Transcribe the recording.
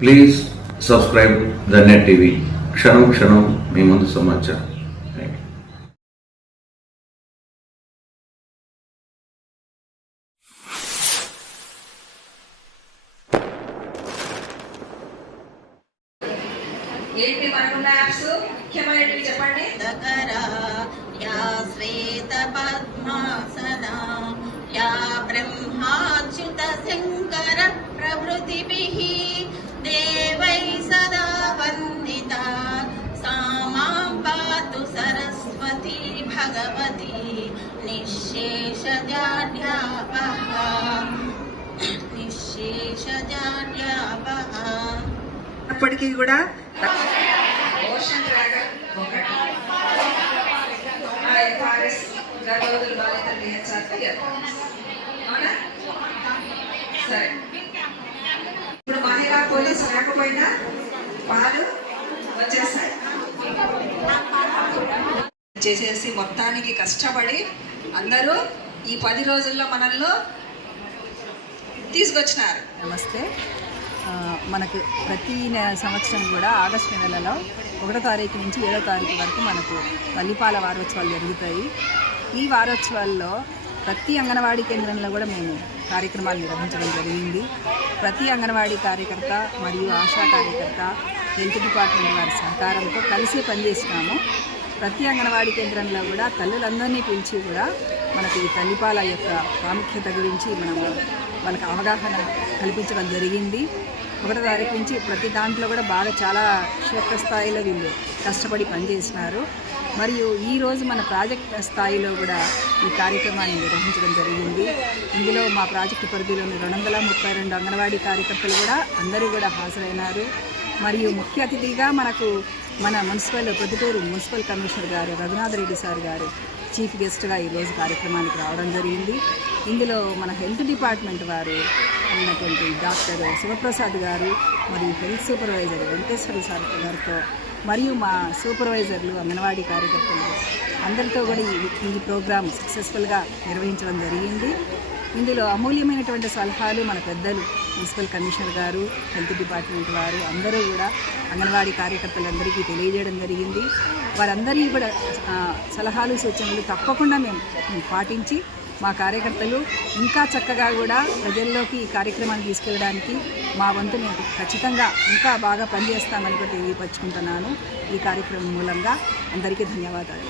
Please subscribe the net TV క్షణం క్షణం మీ ముందు సమాచారం. ఏంటి మనకున్న యాప్స్? ముఖ్యమైనవి చెప్పండి. శ్వేత పద్మాసనా భగవతి నిశ్శేషజాడ్యాపః నిశ్శేషజాడ్యాపః అప్పటికీ కూడా ఓషన్ డ్రాగన్ ఒకటి ఎఫ్ఆర్ఎస్ గర్భవతుల బాలిత డిహెచ్ఆర్ అవునా సరే చేసేసి మొత్తానికి కష్టపడి అందరూ ఈ పది రోజుల్లో మనల్లో తీసుకొచ్చినారు. నమస్తే. మనకు ప్రతి నె- సంవత్సరం కూడా ఆగస్టు నెలలో ఒకటో తారీఖు నుంచి ఏడో తారీఖు వరకు మనకు తల్లిపాల వారోత్సవాలు జరుగుతాయి. ఈ వారోత్సవాల్లో ప్రతి అంగన్వాడీ కేంద్రంలో కూడా మేము కార్యక్రమాలు నిర్వహించడం జరిగింది. ప్రతి అంగన్వాడీ కార్యకర్త మరియు ఆశా కార్యకర్త హెల్త్ డిపార్ట్మెంట్ వారి సహకారంతో కలిసి పనిచేసినాము ప్రతి అంగన్వాడీ కేంద్రంలో కూడా తల్లులందరినీ పిలిచి కూడా మనకి ఈ తల్లిపాల యొక్క ప్రాముఖ్యత గురించి మనము వాళ్ళకి అవగాహన కల్పించడం జరిగింది. ఒకటో తారీఖు నుంచి ప్రతి దాంట్లో కూడా బాగా చాలా క్షేత్రస్థాయిలో వీళ్ళు కష్టపడి పనిచేసినారు. మరియు ఈరోజు మన ప్రాజెక్ట్ స్థాయిలో కూడా ఈ కార్యక్రమాన్ని నిర్వహించడం జరిగింది. ఇందులో మా ప్రాజెక్టు పరిధిలోని రెండు వందల ముప్పై రెండు అంగన్వాడీ కార్యకర్తలు కూడా అందరూ కూడా హాజరైనారు. మరియు ముఖ్య అతిథిగా మనకు మన మున్సిపల్ ప్రొద్దుటూరు మున్సిపల్ కమిషనర్ గారు రఘునాథ్ రెడ్డి సార్ గారు చీఫ్ గెస్ట్గా ఈరోజు కార్యక్రమానికి రావడం జరిగింది. ఇందులో మన హెల్త్ డిపార్ట్మెంట్ వారు అయినటువంటి డాక్టర్ శివప్రసాద్ గారు మరియు హెల్త్ సూపర్వైజర్ వెంకటేశ్వర సార్ గారితో మరియు మా సూపర్వైజర్లు అంగన్వాడీ కార్యకర్తలు అందరితో కూడా ఈ ఈ ప్రోగ్రాం సక్సెస్ఫుల్గా నిర్వహించడం జరిగింది. ఇందులో అమూల్యమైనటువంటి సలహాలు మన పెద్దలు మున్సిపల్ కమిషనర్ గారు హెల్త్ డిపార్ట్మెంట్ వారు అందరూ కూడా అంగన్వాడీ కార్యకర్తలందరికీ తెలియజేయడం జరిగింది. వారందరి కూడా సలహాలు సూచనలు తప్పకుండా మేము పాటించి మా కార్యకర్తలు ఇంకా చక్కగా కూడా ప్రజల్లోకి ఈ కార్యక్రమాన్ని తీసుకెళ్ళడానికి మా వంతు నేను ఖచ్చితంగా ఇంకా బాగా పనిచేస్తామని కూడా తెలియపరుచుకుంటున్నాను ఈ కార్యక్రమం మూలంగా. అందరికీ ధన్యవాదాలు.